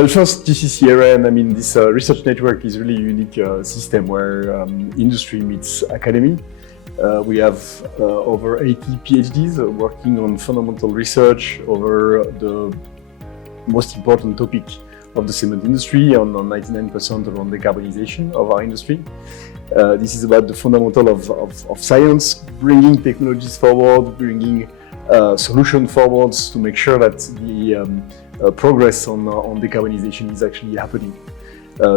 Well, first, GCCA, and I mean, this research network is really a unique system where industry meets academy. We have over 80 PhDs working on fundamental research over the most important topic of the cement industry, on 99% around decarbonization of our industry. This is about the fundamental of science, bringing technologies forward, bringing solutions forwards to make sure that the progress on decarbonization is actually happening.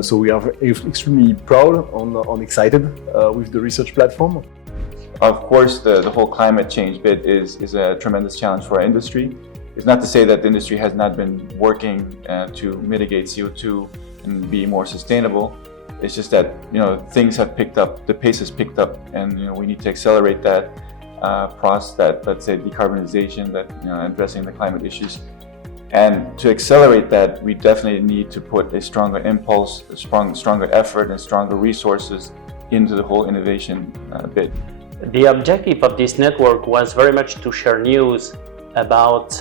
So we are extremely proud and excited with the research platform. Of course, the whole climate change bit is a tremendous challenge for our industry. It's not to say that the industry has not been working to mitigate CO2 and be more sustainable. It's just that things have picked up, the pace has picked up, and we need to accelerate that process, that, let's say, decarbonization, that addressing the climate issues. And to accelerate that, we definitely need to put a stronger impulse, a stronger effort, and stronger resources into the whole innovation bit. The objective of this network was very much to share news about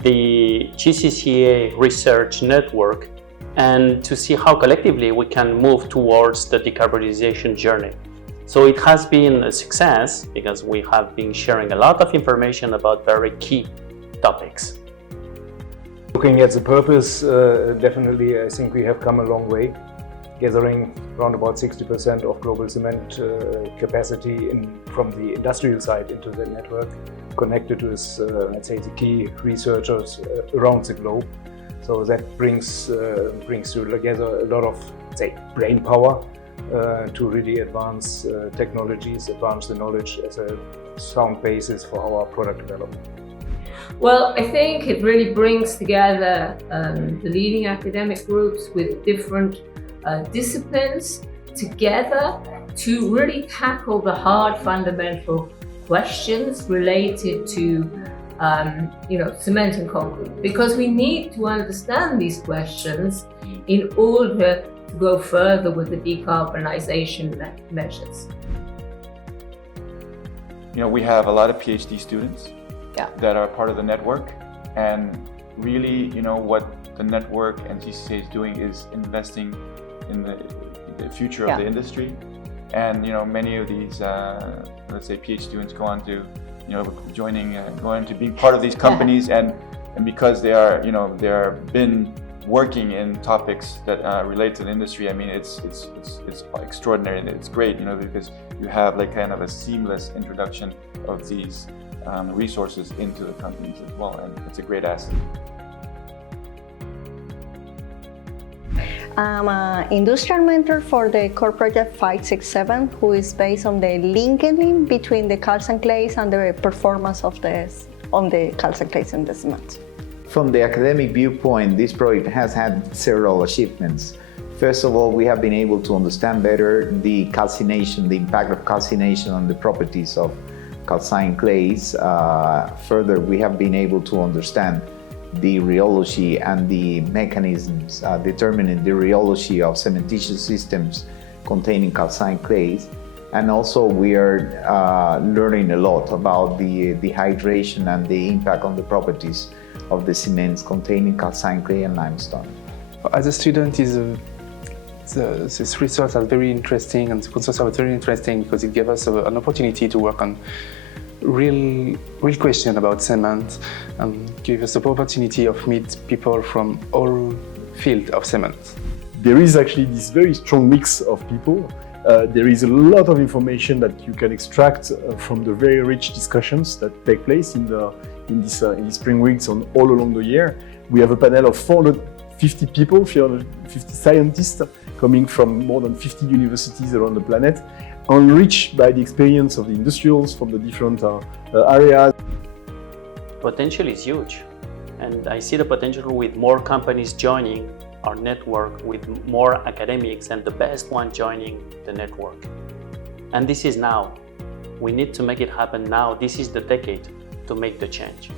the GCCA research network and to see how collectively we can move towards the decarbonization journey. So it has been a success because we have been sharing a lot of information about very key topics. Looking at the purpose, definitely I think we have come a long way, gathering around about 60% of global cement capacity from the industrial side into the network, connected with, let's say, the key researchers around the globe. So that brings together a lot of, say, brain power to really advance technologies, advance the knowledge as a sound basis for our product development. Well, I think it really brings together the leading academic groups with different disciplines together to really tackle the hard fundamental questions related to cement and concrete, because we need to understand these questions in order to go further with the decarbonization measures. We have a lot of PhD students that are part of the network, and really, what the network and GCCA is doing is investing in the future of the industry. And many of these, let's say, PhD students go on to, going to being part of these companies, and because they are been working in topics that relate to the industry. I mean, it's extraordinary, and it's great, because you have like kind of a seamless introduction of these resources into the companies as well, and it's a great asset. I'm an industrial mentor for the core project 567, who is based on the linking between the calcined clays and the performance on the calcined clays in the cement. From the academic viewpoint, this project has had several achievements. First of all, we have been able to understand better the calcination, the impact of calcination on the properties of calcined clays. Further, we have been able to understand the rheology and the mechanisms determining the rheology of cementitious systems containing calcined clays. And also we are learning a lot about the hydration and the impact on the properties of the cements containing calcined clay and limestone. As a student, this research is very interesting, and the concepts are very interesting because it gave us an opportunity to work on real question about cement, and give us the opportunity of meet people from all fields of cement. There is actually this very strong mix of people. There is a lot of information that you can extract from the very rich discussions that take place in these spring weeks and all along the year. We have a panel of 450 people, 450 scientists coming from more than 50 universities around the planet, enriched by the experience of the industrials from the different areas. Potential is huge, and I see the potential with more companies joining our network, with more academics and the best one joining the network. And this is now. We need to make it happen now. This is the decade to make the change.